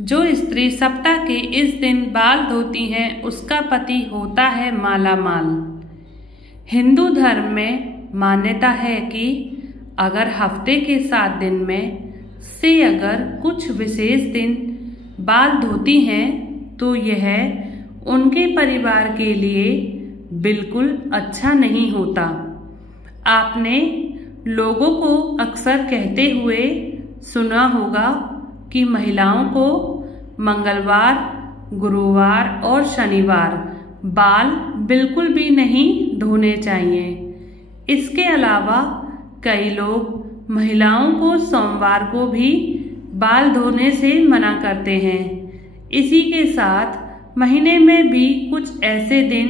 जो स्त्री सप्ताह के इस दिन बाल धोती है उसका पति होता है माला माल। हिंदू धर्म में मान्यता है कि अगर हफ्ते के 7 दिन में से अगर कुछ विशेष दिन बाल धोती हैं तो यह उनके परिवार के लिए बिल्कुल अच्छा नहीं होता। आपने लोगों को अक्सर कहते हुए सुना होगा कि महिलाओं को मंगलवार, गुरुवार और शनिवार बाल बिल्कुल भी नहीं धोने चाहिए। इसके अलावा कई लोग महिलाओं को सोमवार को भी बाल धोने से मना करते हैं। इसी के साथ महीने में भी कुछ ऐसे दिन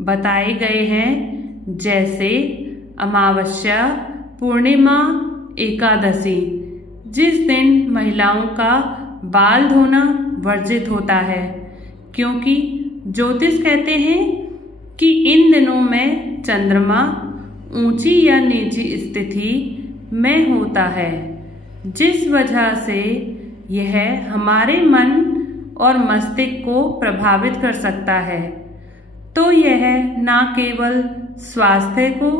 बताए गए हैं जैसे अमावस्या, पूर्णिमा, एकादशी, जिस दिन महिलाओं का बाल धोना वर्जित होता है, क्योंकि ज्योतिष कहते हैं कि इन दिनों में चंद्रमा ऊंची या नीची स्थिति में होता है, जिस वजह से यह हमारे मन और मस्तिष्क को प्रभावित कर सकता है। तो यह न केवल स्वास्थ्य को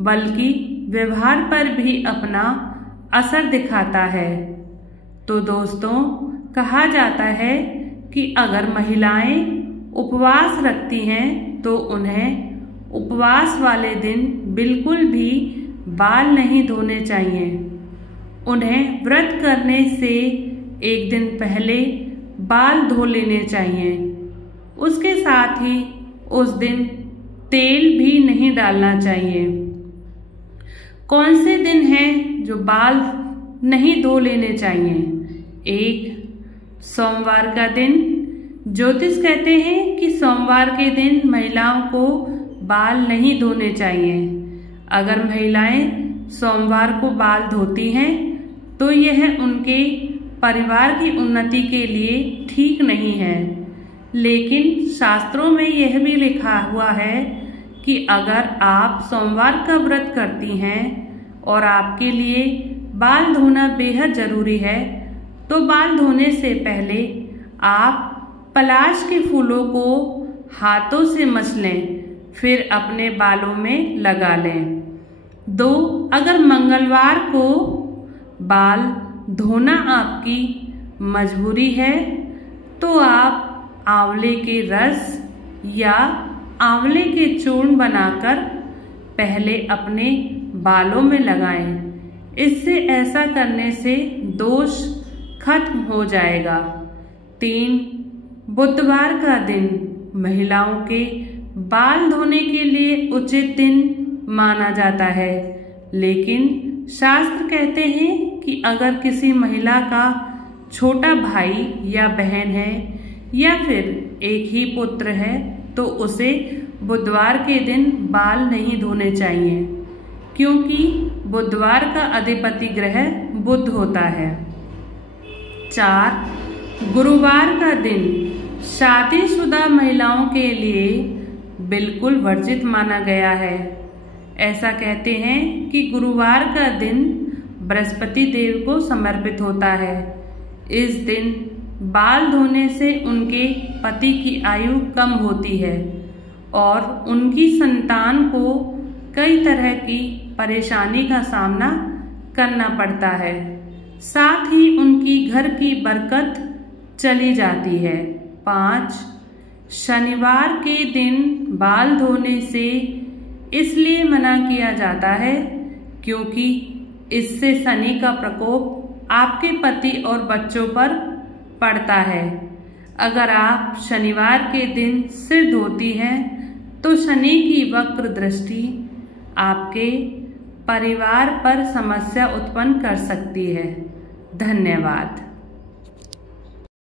बल्कि व्यवहार पर भी अपना असर दिखाता है। तो दोस्तों, कहा जाता है कि अगर महिलाएं उपवास रखती हैं तो उन्हें उपवास वाले दिन बिल्कुल भी बाल नहीं धोने चाहिए। उन्हें व्रत करने से एक दिन पहले बाल धो लेने चाहिए। उसके साथ ही उस दिन तेल भी नहीं डालना चाहिए। कौन से दिन हैं जो बाल नहीं धो लेने चाहिए? 1. सोमवार का दिन। ज्योतिष कहते हैं कि सोमवार के दिन महिलाओं को बाल नहीं धोने चाहिए। अगर महिलाएं सोमवार को बाल धोती हैं तो यह उनके परिवार की उन्नति के लिए ठीक नहीं है। लेकिन शास्त्रों में यह भी लिखा हुआ है कि अगर आप सोमवार का व्रत करती हैं और आपके लिए बाल धोना बेहद जरूरी है तो बाल धोने से पहले आप पलाश के फूलों को हाथों से मस लें, फिर अपने बालों में लगा लें। 2. अगर मंगलवार को बाल धोना आपकी मजबूरी है तो आप आंवले के रस या आंवले के चूर्ण बनाकर पहले अपने बालों में लगाएं। इससे ऐसा करने से दोष खत्म हो जाएगा। 3. बुधवार का दिन महिलाओं के बाल धोने के लिए उचित दिन माना जाता है, लेकिन शास्त्र कहते हैं कि अगर किसी महिला का छोटा भाई या बहन है या फिर एक ही पुत्र है तो उसे बुधवार के दिन बाल नहीं धोने चाहिए, क्योंकि बुधवार का अधिपति ग्रह बुध होता है। 4. गुरुवार का दिन शादीशुदा महिलाओं के लिए बिल्कुल वर्जित माना गया है। ऐसा कहते हैं कि गुरुवार का दिन बृहस्पति देव को समर्पित होता है। इस दिन बाल धोने से उनके पति की आयु कम होती है और उनकी संतान को कई तरह की परेशानी का सामना करना पड़ता है। साथ ही उनकी घर की बरकत चली जाती है। 5. शनिवार के दिन बाल धोने से इसलिए मना किया जाता है क्योंकि इससे शनि का प्रकोप आपके पति और बच्चों पर पड़ता है। अगर आप शनिवार के दिन सिर धोती हैं तो शनि की वक्र दृष्टि आपके परिवार पर समस्या उत्पन्न कर सकती है। धन्यवाद।